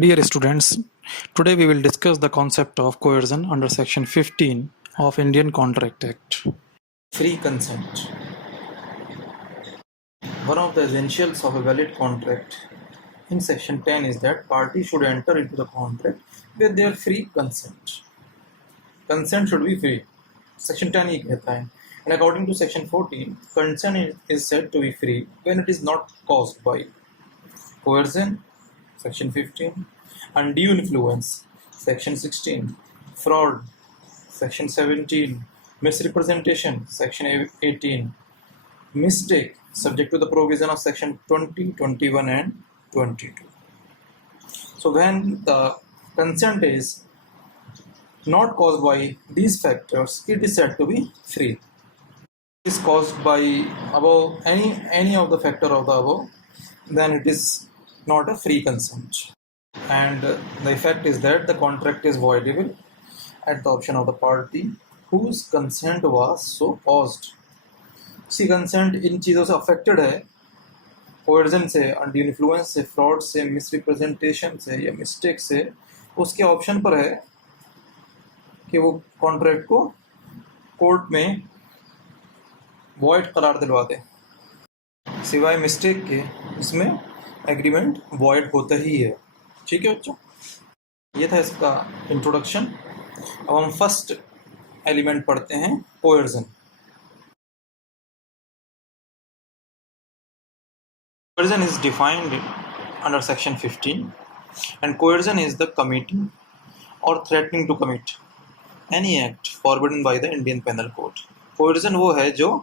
Dear students, today we will discuss the concept of coercion under Section 15 of Indian Contract Act. Free consent. One of the essentials of a valid contract in Section 10 is that parties should enter into the contract with their free consent. Consent should be free. Section 10 ही कहता है. And according to Section 14, consent is said to be free when it is not caused by coercion, Section 15, undue influence, Section 16, fraud, Section 17, misrepresentation, Section 18, mistake, subject to the provision of Section 20, 21 and 22. So when the consent is not caused by these factors, it is said to be free. If it is caused by above any of the factor of the above, then it is not a free consent. And the effect is that the contract is voidable at the option of the party whose consent was so caused. See consent इन चीज़ों से affected है, coercion से, undue influence से, fraud से, misrepresentation से या mistake से, उसके ऑप्शन पर है कि वो कॉन्ट्रैक्ट को कोर्ट में वॉइड करार दिलवा दे. सिवाय मिस्टेक के इसमें एग्रीमेंट वॉइड होता ही है. ठीक है बच्चों, ये था इसका इंट्रोडक्शन. अब हम फर्स्ट एलिमेंट पढ़ते हैं, कोएर्जन. Coercion is defined under Section 15, and coercion is the committing or threatening to commit any act forbidden by the Indian Penal Code. Coercion वो है जो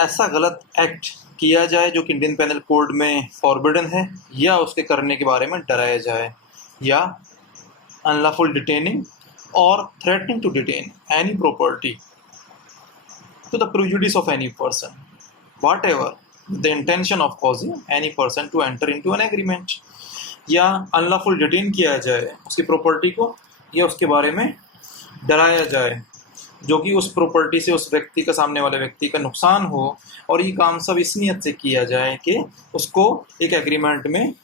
ऐसा गलत एक्ट किया जाए जो कि इंडियन पेनल कोड में फॉरबिडन है या उसके करने के बारे में डराया जाए, या अनलॉफुल डिटेनिंग और threatening to detain any property to the prejudice of any person, whatever the intention of causing any person to enter into an agreement. या अनलॉफुल डिटेन किया जाए उसकी प्रॉपर्टी को या उसके बारे में डराया जाए जो कि उस प्रॉपर्टी से उस व्यक्ति का, सामने वाले व्यक्ति का नुकसान हो, और ये काम सब इस नियत से किया जाए कि उसको एक एग्रीमेंट में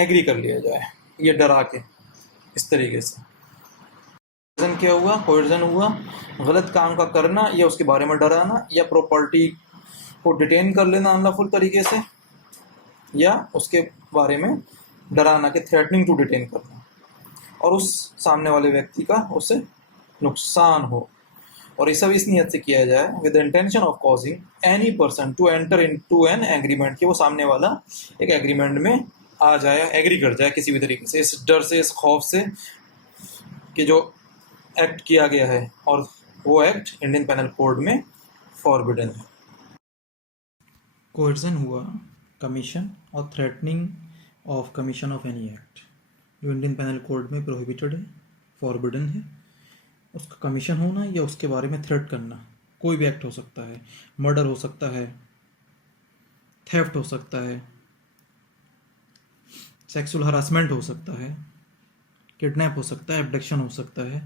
एग्री कर लिया जाए, ये डरा के. इस तरीके से कोएर्जन क्या हुआ? कोएर्जन हुआ गलत काम का करना या उसके बारे में डराना, या प्रॉपर्टी को डिटेन कर लेना अनलॉफुल तरीके से, या उसके बारे में डराना कि थ्रेटनिंग टू डिटेन करना, और उस सामने वाले व्यक्ति का उससे नुकसान हो, और ये सब इस नियत से किया जाए with the intention of causing any person to enter into an agreement, कि वो सामने वाला एक एग्रीमेंट में आ जाए, एग्री कर जाए किसी भी तरीके से, इस डर से, इस खौफ से कि जो एक्ट किया गया है और वो एक्ट इंडियन पेनल कोड में फॉरबिडन है. कोएर्जन हुआ कमीशन और threatening of commission of any act जो इंडियन पेनल कोड में प्रोहिबिटेड है, फॉरबिडन है. उसका कमीशन होना या उसके बारे में थ्रेट करना, कोई भी एक्ट हो सकता है. मर्डर हो सकता है, थेफ्ट हो सकता है, सेक्सुअल हरासमेंट हो सकता है, किडनैप हो सकता है, एब्डक्शन हो सकता है.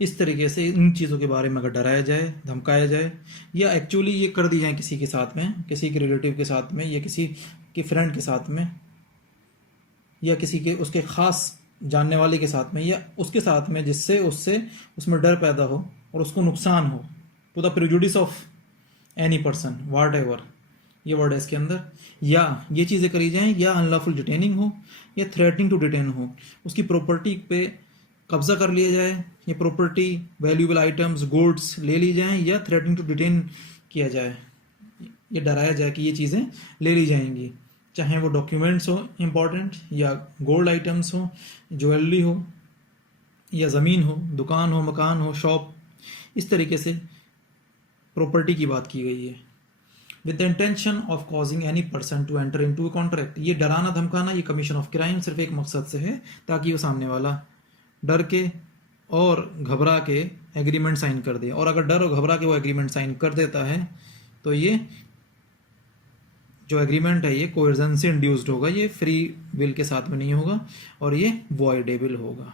इस तरीके से इन चीज़ों के बारे में अगर डराया जाए, धमकाया जाए, या एक्चुअली ये कर दी जाए किसी के साथ में, किसी के रिलेटिव के साथ में, या किसी के फ्रेंड के साथ में, या किसी के उसके ख़ास जानने वाले के साथ में, या उसके साथ में जिससे उससे उसमें डर पैदा हो और उसको नुकसान हो, to the prejudice of any person, whatever, ये वर्ड है इसके अंदर. या ये चीज़ें करी जाएं, या अनलॉफुल डिटेनिंग हो या थ्रेटनिंग टू डिटेन हो, उसकी प्रॉपर्टी पे कब्जा कर लिया जाए, या प्रॉपर्टी, वैल्यूएबल आइटम्स, गुड्स ले ली जाएं, या थ्रेटनिंग टू डिटेन किया जाए, ये डराया जाए कि ये चीज़ें ले ली जाएंगी, चाहे वो डॉक्यूमेंट्स हो इम्पॉर्टेंट, या गोल्ड आइटम्स हो, ज्वेलरी हो, या ज़मीन हो, दुकान हो, मकान हो, शॉप. इस तरीके से प्रॉपर्टी की बात की गई है. With the intention of causing any person to enter into a contract, ये डराना धमकाना, ये कमीशन ऑफ क्राइम सिर्फ एक मकसद से है, ताकि वो सामने वाला डर के और घबरा के एग्रीमेंट साइन कर दे. और अगर डर और घबरा के वो एग्रीमेंट साइन कर देता है तो ये जो एग्रीमेंट है ये कोएर्जन से इंड्यूस्ड होगा, ये फ्री विल के साथ में नहीं होगा, और ये वॉइडेबल होगा.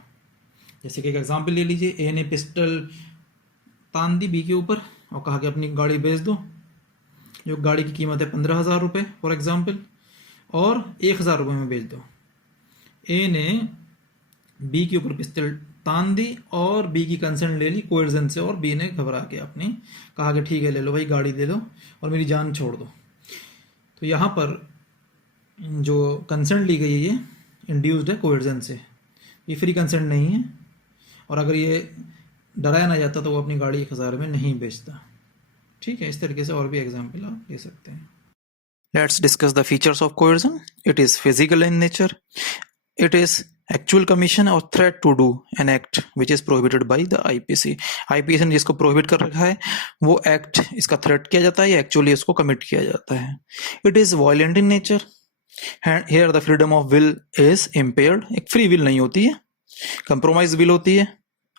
जैसे कि एक एग्जांपल ले लीजिए, ए ने पिस्टल तान दी बी के ऊपर और कहा कि अपनी गाड़ी बेच दो, जो गाड़ी की कीमत है 15,000 रुपये फॉर एग्जाम्पल, और 1,000 रुपये में बेच दो. ए ने बी के ऊपर पिस्टल तान दी और बी की कंसेंट ले ली कोएर्जन से, और बी ने घबरा के अपनी कहा कि ठीक है ले लो भाई, गाड़ी दे दो और मेरी जान छोड़ दो। तो यहाँ पर जो कंसेंट ली गई है ये इंड्यूस्ड है कोएर्जन से, ये फ्री कंसेंट नहीं है। और अगर ये डराया ना जाता तो वो अपनी गाड़ी 1000 में नहीं बेचता। ठीक है, इस तरीके से और भी एग्जाम्पल आप ले सकते हैं। Let's discuss the features of coercion. It is physical in nature. It is actual commission or threat to do an act which is prohibited by the IPC. IPC ने जिसको प्रोहिबिट कर रखा है वो एक्ट इसका थ्रेट किया जाता है या एक्चुअली इसको कमिट किया जाता है। It is violent in nature. Here the freedom of will is impaired. एक फ्री विल नहीं होती है, कंप्रोमाइज विल होती है।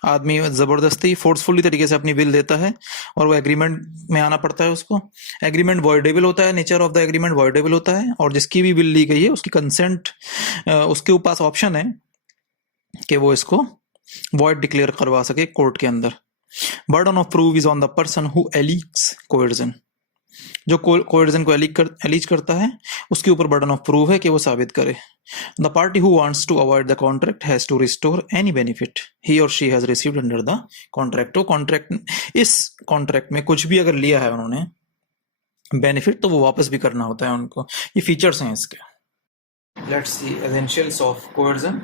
आदमी जबरदस्ती फोर्सफुली तरीके से अपनी विल देता है और वो एग्रीमेंट में आना पड़ता है उसको। एग्रीमेंट वॉइडेबल होता है, nature of the agreement voidable होता है, और जिसकी भी विल ली गई है उसकी कंसेंट, उसके पास ऑप्शन है कि वो इसको वॉइड डिक्लेयर करवा सके कोर्ट के अंदर। Burden of proof is on the person who alleges coercion. जो कोएर्जन को एलीज करता है उसके ऊपर बर्डन ऑफ प्रूफ है कि वो साबित करे। The party who wants to avoid the contract has to restore any benefit he or she has received under the contract. तो कॉन्ट्रैक्ट, इस कॉन्ट्रैक्ट में कुछ भी अगर लिया है उन्होंने बेनिफिट तो वो वापस भी करना होता है उनको। ये फीचर्स हैं इसके। Let's see essentials of coercion.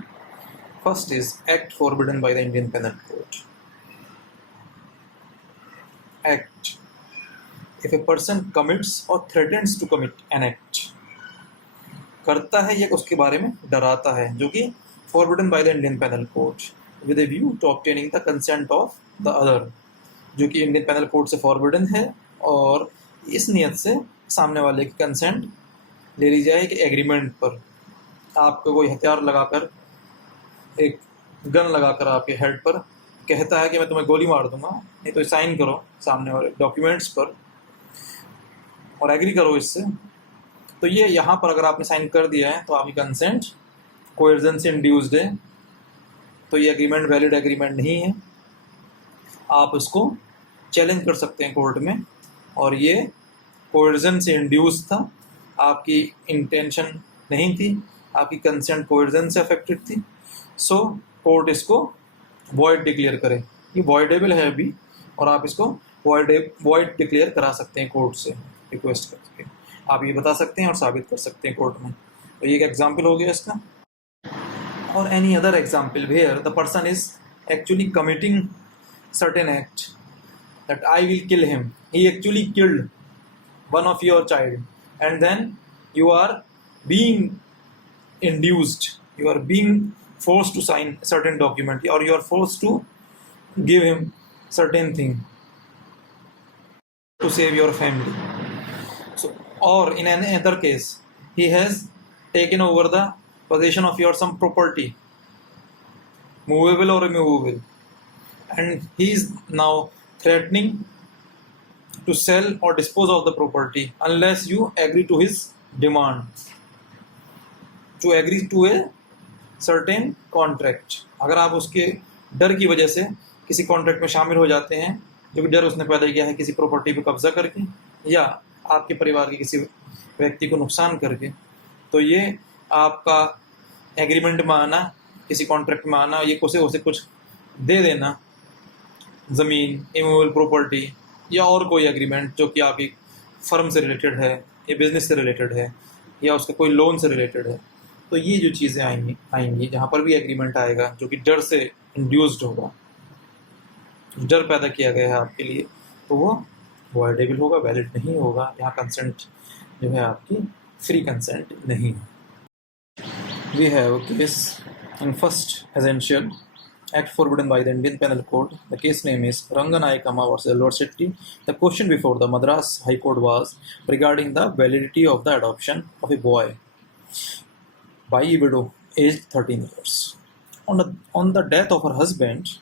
First is act forbidden by the Indian penal code. Act, if a person commits or threatens to commit an act, करता है या उसके बारे में डराता है, जो कि forbidden by the Indian Penal Code with a view to obtaining the consent of the other, जो कि Indian Penal Code से forbidden है और इस नियत से सामने वाले की कंसेंट ले ली जाए कि एग्रीमेंट पर आपको कोई हथियार लगाकर, एक गन लगाकर आपके हेड पर कहता है कि मैं तुम्हें गोली मार दूंगा, नहीं तो साइन करो सामने वाले डॉक्यूमेंट्स पर और एग्री करो इससे। तो ये यहाँ पर अगर आपने साइन कर दिया है तो आपकी कंसेंट कोएर्जन से इंड्यूस्ड है, तो ये एग्रीमेंट वैलिड एग्रीमेंट नहीं है। आप उसको चैलेंज कर सकते हैं कोर्ट में, और ये कोएर्जन से इंड्यूस था, आपकी इंटेंशन नहीं थी, आपकी कंसेंट कोएर्जन से अफेक्टेड थी। सो कोर्ट इसको वॉइड डिक्लेयर करे। ये वॉइडेबल है अभी, और आप इसको वॉइड डिक्लेयर करा सकते हैं कोर्ट से रिक्वेस्ट करके। आप ये बता सकते हैं और साबित कर सकते हैं कोर्ट में। तो ये एक एग्जाम्पल हो गया इसका। और any other example where the person is actually committing certain act that I will kill him, he actually killed one of your child, and then you are being induced, you are being forced to sign certain document, or you are forced to give him certain thing to save your family. So, or in another case, he has taken over the possession of your some property, movable or immovable, and he is now threatening to sell or dispose of the property unless you agree to his demand, to agree to a certain contract. अगर आप उसके डर की वजह से किसी contract में शामिल हो जाते हैं, जो कि डर उसने पैदा किया है किसी प्रॉपर्टी पर कब्जा करके या आपके परिवार के किसी व्यक्ति को नुकसान करके, तो ये आपका एग्रीमेंट में आना, किसी कॉन्ट्रैक्ट में आना, ये उसे कुछ दे देना, ज़मीन, इमूवेबल प्रॉपर्टी या और कोई एग्रीमेंट जो कि आपकी फर्म से रिलेटेड है या बिजनेस से रिलेटेड है या उसका कोई लोन से रिलेटेड है। तो ये जो चीज़ें आएंगी जहाँ पर भी एग्रीमेंट आएगा जो कि डर से इंड्यूस्ड होगा, डर पैदा किया गया है आपके लिए, तो वो वॉइडेबल होगा, वैलिड नहीं होगा। यहाँ कंसेंट जो है आपकी फ्री कंसेंट नहीं है। We have case in first essential act forbidden by the Indian Penal Code. The case name is Ranganayakama versus Alvar Shetty. The question before the Madras High Court was regarding the validity of the adoption of a boy by a widow aged 13 years. On the death of her husband,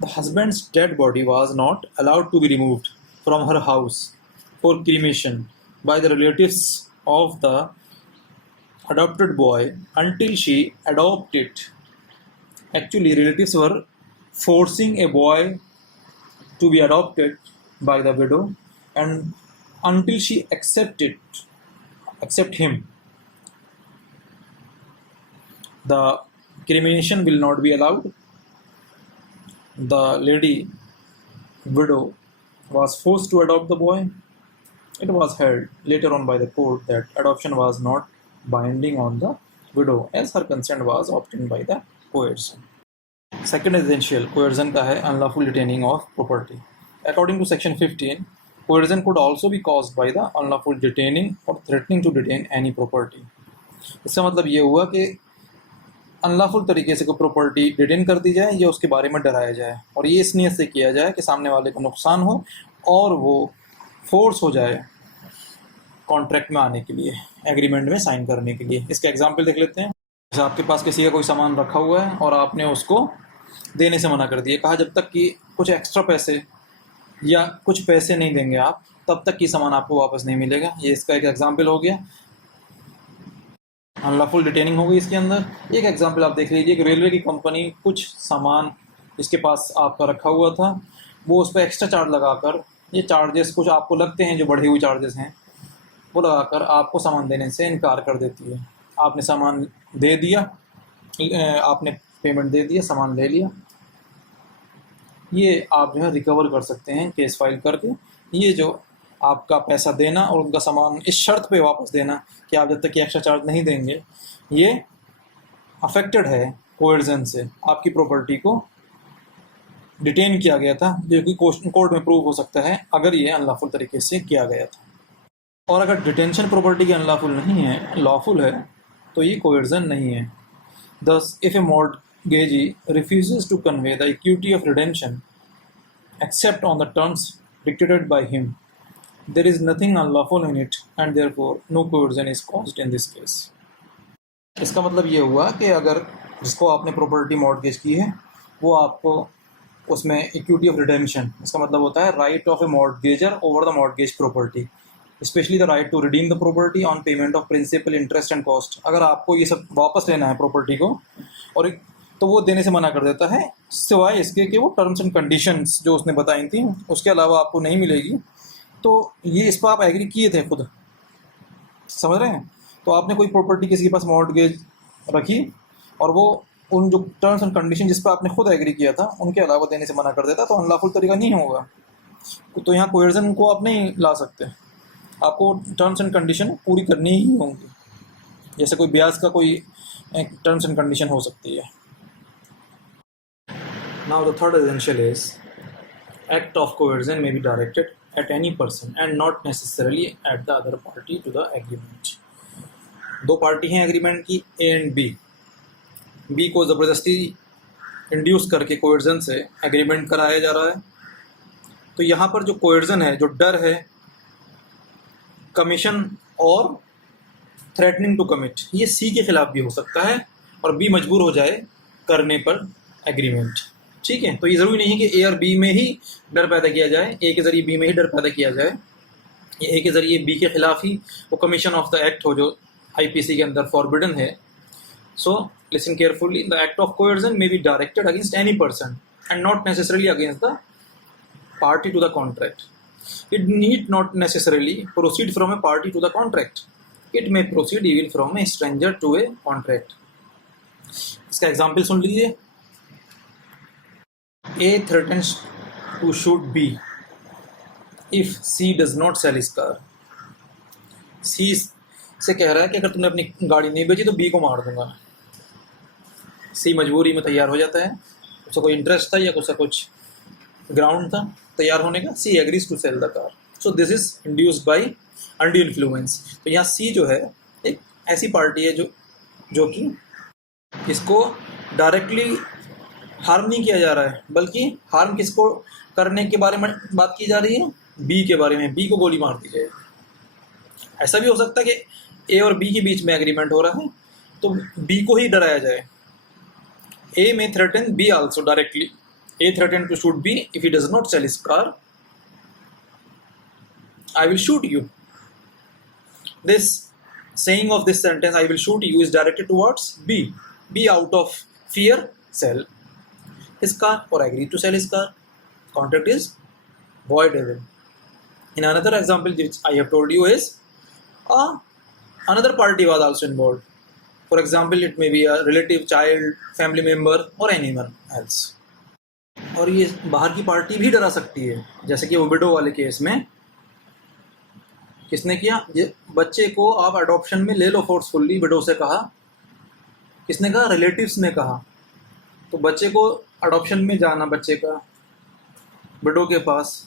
the husband's dead body was not allowed to be removed from her house for cremation by the relatives of the adopted boy until she adopted. Actually, relatives were forcing a boy to be adopted by the widow, and until she accept him, The cremation will not be allowed. The lady widow was forced to adopt the boy. It was held later on by the court that adoption was not binding on the widow as her consent was obtained by the coercion. Second essential coercion का है unlawful detaining of property. According to section 15, coercion could also be caused by the unlawful detaining or threatening to detain any property. इसका मतलब ये हुआ कि unlawful तरीके से कोई प्रॉपर्टी डिटेन कर दी जाए या उसके बारे में डराया जाए, और ये इस नीयत से किया जाए कि सामने वाले को नुकसान हो और वो फोर्स हो जाए कॉन्ट्रैक्ट में आने के लिए, एग्रीमेंट में साइन करने के लिए. इसका एग्जांपल देख लेते हैं. जैसे आपके पास किसी का कोई सामान रखा हुआ है और आपने उसको देने से मना कर दिया, कहा जब तक कि कुछ एक्स्ट्रा पैसे या कुछ पैसे नहीं देंगे आप तब तक कि सामान आपको वापस नहीं मिलेगा. ये इसका एक एग्जांपल हो गया, अनलॉफुल डिटेनिंग हो गई इसके अंदर. एक एग्जांपल आप देख लीजिए कि रेलवे की कंपनी कुछ सामान इसके पास आपका रखा हुआ था, वो उस पर एक्स्ट्रा चार्ज लगाकर, ये चार्जेस कुछ आपको लगते हैं जो बढ़े हुए चार्जेस हैं, वो लगाकर आपको सामान देने से इनकार कर देती है. आपने सामान दे दिया, आपने पेमेंट दे दिया, सामान ले लिया. ये आप जो है रिकवर कर सकते हैं केस फाइल करके. ये जो आपका पैसा देना और उनका सामान इस शर्त पे वापस देना कि आप जब तक कि एक्स्ट्रा चार्ज नहीं देंगे, ये अफेक्टेड है कोएर्जन से. आपकी प्रॉपर्टी को डिटेन किया गया था, जो कि कोर्ट में प्रूव हो सकता है अगर ये अनलॉफुल तरीके से किया गया था. और अगर डिटेंशन प्रॉपर्टी की अनलॉफुल नहीं है, लॉफुल है, तो ये कोएर्जन नहीं है. Thus, if a mortgagee refuses to convey the equity of redemption except on the terms dictated by him, there is nothing unlawful in it and therefore no coercion is caused in this case. इसका मतलब ये हुआ कि अगर जिसको आपने property mortgage की है वो आपको उसमें इक्विटी ऑफ रिडेम्पशन, इसका मतलब होता है right of a mortgagor over the mortgage property, specially the right to redeem the property on payment of principal, interest and cost. अगर आपको ये सब वापस लेना है प्रॉपर्टी को, और तो वो देने से मना कर देता है सिवाय इसके कि वो टर्म्स एंड कंडीशंस जो उसने बताई थी उसके अलावा आपको नहीं मिलेगी. तो ये इस पर आप एग्री किए थे खुद, समझ रहे हैं. तो आपने कोई प्रॉपर्टी किसी के पास मॉर्गेज रखी और वो उन जो टर्म्स एंड कंडीशन जिस पर आपने खुद एग्री किया था उनके अलावा देने से मना कर देता, तो अनलॉफुल तरीका नहीं होगा. तो यहाँ कोएर्जन को आप नहीं ला सकते, आपको टर्म्स एंड कंडीशन पूरी करनी ही होंगी. जैसे कोई ब्याज का कोई टर्म्स एंड कंडीशन हो सकती है. Now the third essential is act of coercion may be directed at any person and not necessarily at the other party to the agreement. दो पार्टी हैं एग्रीमेंट की, ए एंड बी. बी को ज़बरदस्ती induce करके कोएर्जन से एग्रीमेंट कराया जा रहा है. तो यहाँ पर जो कोएर्जन है, जो डर है, कमीशन और थ्रेटनिंग टू कमिट, ये सी के खिलाफ भी हो सकता है और बी मजबूर हो जाए करने पर एग्रीमेंट. ठीक है. तो ये ज़रूरी नहीं है कि ए और बी में ही डर पैदा किया जाए, ए के ज़रिए बी में ही डर पैदा किया जाए, ये ए के ज़रिए बी के खिलाफ ही वो कमीशन ऑफ द एक्ट हो जो आईपीसी के अंदर फॉरबिडन है. So listen carefully, the act of coercion may be directed against any person and not necessarily against the party to the contract. It need not necessarily proceed from a party to the contract. It may proceed even from a stranger to a contract. इसका example सुन लीजिए. A threatens to shoot B if C does not sell his car. C से कह रहा है कि अगर तुमने अपनी गाड़ी नहीं बेची तो B को मार दूंगा. C मजबूरी में तैयार हो जाता है, उसका कोई इंटरेस्ट था या उसका कुछ ग्राउंड था तैयार होने का. C agrees to sell the car. So this is induced by undue influence. तो यहाँ C जो है एक ऐसी पार्टी है जो कि इसको डायरेक्टली हार्म नहीं किया जा रहा है, बल्कि हार्म किसको करने के बारे में बात की जा रही है, बी के बारे में. बी को गोली मार दी जाए. ऐसा भी हो सकता है कि ए और बी के बीच में एग्रीमेंट हो रहा है तो बी को ही डराया जाए. ए में threaten be also directly. A threatened to shoot B if he does not sell his car. I will shoot you. This saying of this sentence, I will shoot you, is directed towards B. B out of fear sell his car or agree to sell his car. Contract is voidable. In another example which I have told you is another party was also involved. For example, it may be a relative, child, family member or anyone else. और ये बाहर की party भी डरा सकती है, जैसे कि वो विडो वाले केस में किसने किया, ये बच्चे को आप अडॉप्शन में ले लो फोर्सफुल्ली, विडो से कहा, किसने कहा, रिलेटिव्स ने कहा। तो बच्चे को अडॉप्शन में जाना, बच्चे का विडो के पास,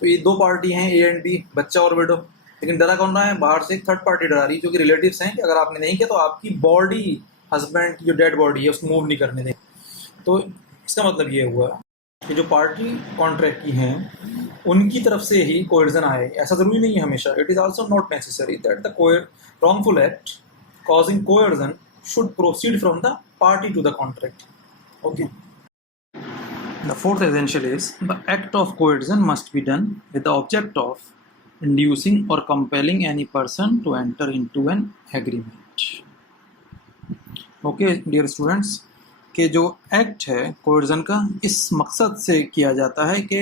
तो ये दो पार्टी हैं, ए एंड बी, बच्चा और विडो। लेकिन डरा कौन रहा है, बाहर से एक थर्ड पार्टी डरा रही है, जो कि रिलेटिव्स हैं, कि अगर आपने नहीं किया तो आपकी बॉडी, हस्बैंड की जो डेड बॉडी है उसको मूव नहीं करने दें। तो इसका मतलब ये हुआ कि जो पार्टी कॉन्ट्रैक्ट की हैं उनकी तरफ से ही कोएर्जन आए। ऐसा ज़रूरी नहीं है हमेशा। It is also not necessary that the wrongful act causing coercion should proceed from the party to the contract. Okay. The fourth essential is the act of coercion must be done with the object of inducing or compelling any person to enter into an agreement. Okay, dear students, कि जो act है कोएर्जन का, इस मकसद से किया जाता है कि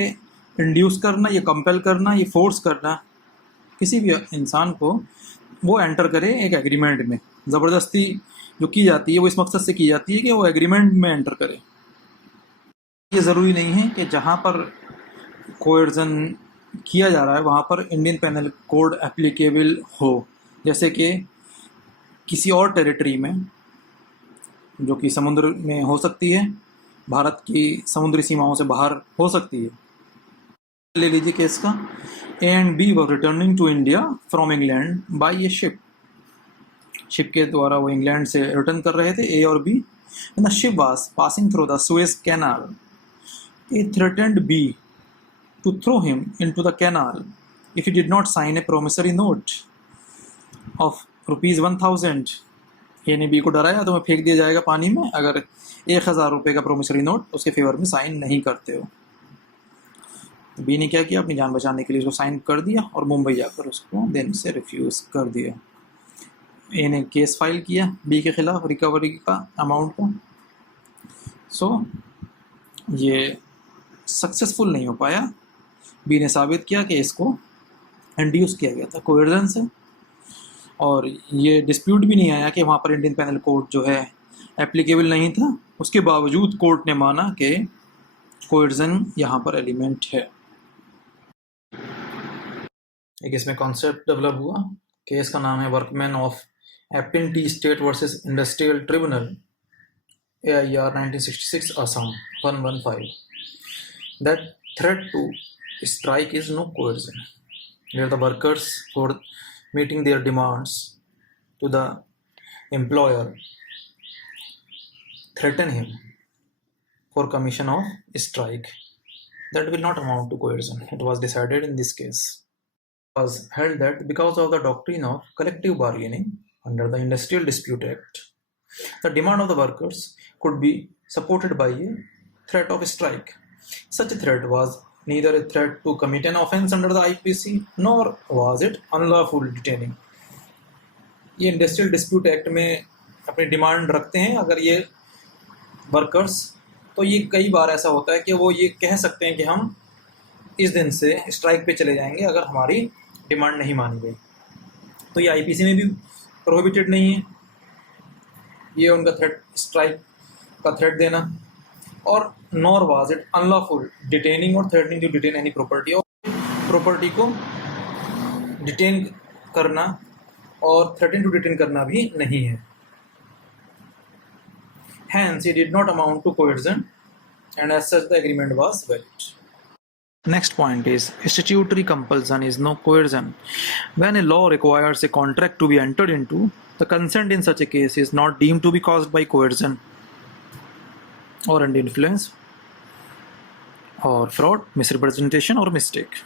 इंड्यूस करना, ये कंपेल करना, ये फोर्स करना किसी भी इंसान को वो एंटर करे एक एग्रीमेंट में। ज़बरदस्ती जो की जाती है वो इस मकसद से की जाती है कि वो एग्रीमेंट में एंटर करे। ये ज़रूरी नहीं है कि जहाँ पर कोएर्जन किया जा रहा है वहाँ पर इंडियन पेनल कोड एप्लीकेबल हो। जैसे कि किसी और टेरिटरी में जो कि समुद्र में हो सकती है, भारत की समुद्री सीमाओं से बाहर हो सकती है। ले लीजिए केस का, A and B were returning to India from England by a ship. Ship के द्वारा वो इंग्लैंड से रिटर्न कर रहे थे, ए और B. The ship was passing through the Suez canal. A threatened B to throw him into the canal if he did not sign a promissory note of ₹1000। A ने B को डराया, तुम्हें फेंक दिया जाएगा पानी में अगर 1000 रुपये का प्रोमिसरी नोट उसके फेवर में साइन नहीं करते हो। बी ने क्या किया, अपनी जान बचाने के लिए उसको साइन कर दिया और मुंबई जाकर उसको देने से रिफ्यूज़ कर दिया। ए ने केस फाइल किया बी के खिलाफ रिकवरी का अमाउंट का। सो ये सक्सेसफुल नहीं हो पाया। बी ने साबित किया कि इसको इंड्यूस किया गया था कोएर्जन से, और ये डिस्प्यूट भी नहीं आया कि वहाँ पर इंडियन पेनल कोड जो है एप्लीकेबल नहीं था। उसके बावजूद कोर्ट ने माना कि कोएर्जन यहाँ पर एलिमेंट है। एक इसमें कॉन्सेप्ट डेवलप हुआ। केस का नाम है workman of Appin tea estate versus industrial tribunal, AIR 1966 Assam 115। That threat to strike is no coercion, where the workers, for meeting their demands to the employer, threaten him for commission of strike. That will not amount to coercion. It was decided in this case. It was held that because of the doctrine of collective bargaining under the Industrial Dispute Act, the demand of the workers could be supported by a threat of strike. Such a threat was neither a threat to commit an offense under the IPC nor was it unlawful detaining. ये industrial dispute act में अपनी demand रखते हैं अगर ये workers, तो ये कई बार ऐसा होता है कि वो ये कह सकते हैं कि हम इस दिन से स्ट्राइक पे चले जाएंगे अगर हमारी डिमांड नहीं मानी गई। तो ये आईपीसी में भी प्रोहिबिटेड नहीं है, ये उनका थ्रेट, स्ट्राइक का थ्रेट देना। और nor was it unlawful detaining और threatening to detain any property, और प्रॉपर्टी को डिटेन करना और थ्रेटन टू डिटेन करना भी नहीं है। Hence, it did not amount to coercion, and as such, the agreement was valid. Next point is statutory compulsion is no coercion. When a law requires a contract to be entered into, the consent in such a case is not deemed to be caused by coercion or under influence or fraud, misrepresentation or mistake.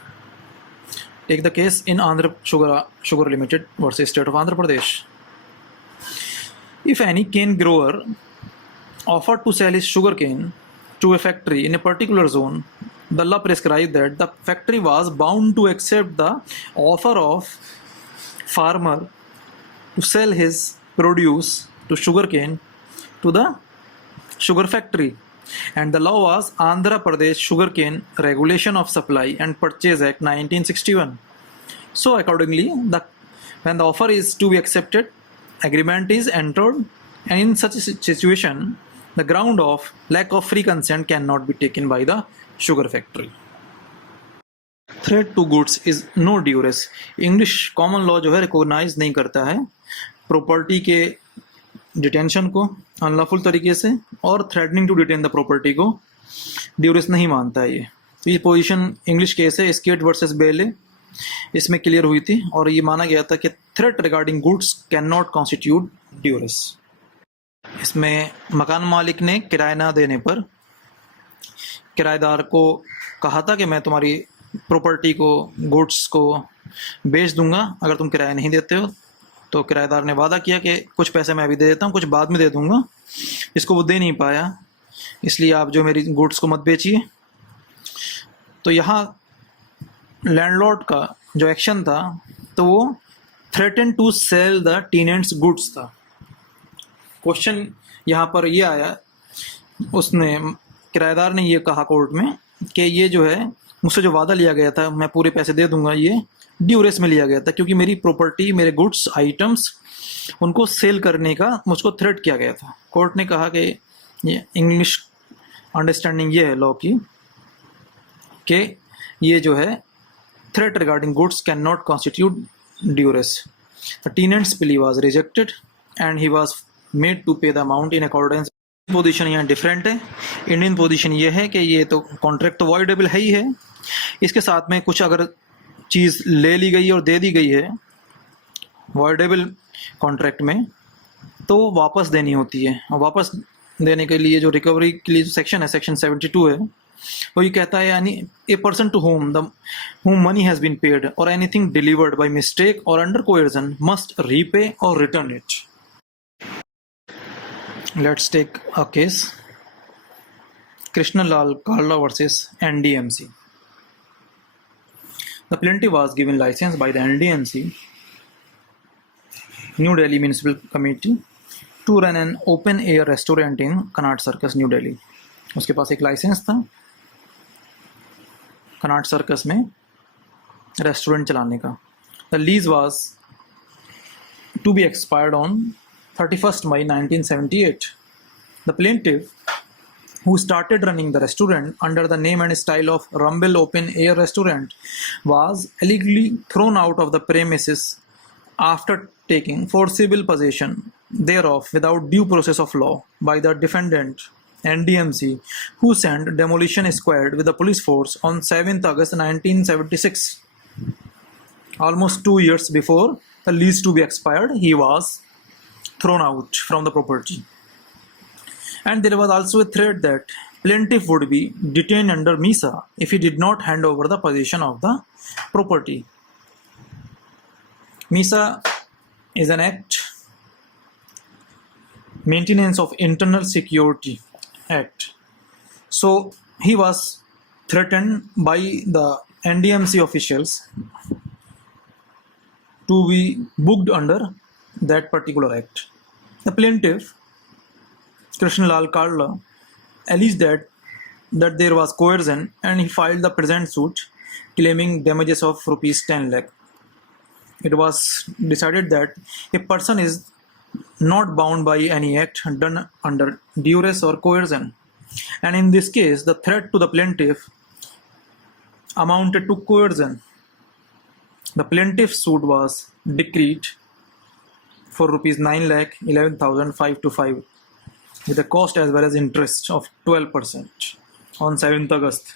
Take the case in Andhra Sugar Limited versus State of Andhra Pradesh. If any cane grower offered to sell his sugarcane to a factory in a particular zone, the law prescribed that the factory was bound to accept the offer of farmer to sell his produce to sugarcane to the sugar factory. And the law was Andhra Pradesh Sugarcane Regulation of Supply and Purchase Act 1961. So accordingly, when the offer is to be accepted, agreement is entered And in such a situation, the ground of lack of free consent cannot be taken by the sugar factory. Threat to goods is no duress. English common law जो है recognise नहीं करता है property के detention को unlawful तरीके से, और threatening to detain the property को ड्यूरेस नहीं मानता है ये पोजीशन इंग्लिश केस है स्केट वर्सेस बेले, इसमें क्लियर हुई थी और ये माना गया था कि threat regarding goods can not constitute duress. इसमें मकान मालिक ने किराया ना देने पर किराएदार को कहा था कि मैं तुम्हारी प्रॉपर्टी को, गुड्स को बेच दूंगा अगर तुम किराया नहीं देते हो। तो किराएदार ने वादा किया कि कुछ पैसे मैं अभी दे देता हूँ, कुछ बाद में दे दूंगा। इसको वो दे नहीं पाया, इसलिए आप जो मेरी गुड्स को मत बेचिए। तो यहाँ लैंडलॉर्ड का जो एक्शन था तो वो threaten to sell the tenant's goods था। क्वेश्चन यहाँ पर ये आया, उसने किराएदार ने ये कहा कोर्ट में कि ये जो है मुझसे जो वादा लिया गया था मैं पूरे पैसे दे दूंगा, ये ड्यूरेस में लिया गया था क्योंकि मेरी प्रॉपर्टी, मेरे गुड्स, आइटम्स उनको सेल करने का मुझको थ्रेट किया गया था। कोर्ट ने कहा कि ये इंग्लिश अंडरस्टैंडिंग ये है लॉ की कि ये जो है threat regarding goods can not constitute duress. The tenant's plea was rejected and he was made to pay the amount in accordance. Position यहाँ डिफरेंट है। इंडियन पोजीशन ये है कि ये तो कॉन्ट्रैक्ट तो वॉइडेबल है ही है, इसके साथ में कुछ अगर चीज़ ले ली गई और दे दी गई है वॉइडेबल कॉन्ट्रैक्ट में तो वापस देनी होती है। और वापस देने के लिए जो रिकवरी के लिए जो सेक्शन है, सेक्शन 72 है, वो ये कहता है यानी a person to whom money has been paid or anything delivered by mistake or under coercion must repay or return it. Let's take a case. Krishna Lal Karla versus NDMC. The plaintiff was given license by the NDMC, New Delhi Municipal Committee, to run an open air restaurant in Connaught Circus, New Delhi. उसके पास एक licence था Connaught circus में restaurant चलाने का। The lease was to be expired on 31st May 1978. The plaintiff, who started running the restaurant under the name and style of Rumble Open Air Restaurant, was illegally thrown out of the premises after taking forcible possession thereof without due process of law by the defendant NDMC, who sent demolition squad with the police force on 7th August 1976. Almost 2 years before the lease to be expired, he was thrown out from the property. And there was also a threat that plaintiff would be detained under MISA if he did not hand over the possession of the property. MISA is an act, Maintenance of Internal Security Act. So he was threatened by the NDMC officials to be booked under that particular act. The plaintiff, Krishna Lal Karla, alleged that there was coercion and he filed the present suit claiming damages of rupees 10 lakh. It was decided that a person is not bound by any act done under duress or coercion, and in this case the threat to the plaintiff amounted to coercion. The plaintiff's suit was decreed for rupees 9,11,525 with a cost as well as interest of 12% on 7th August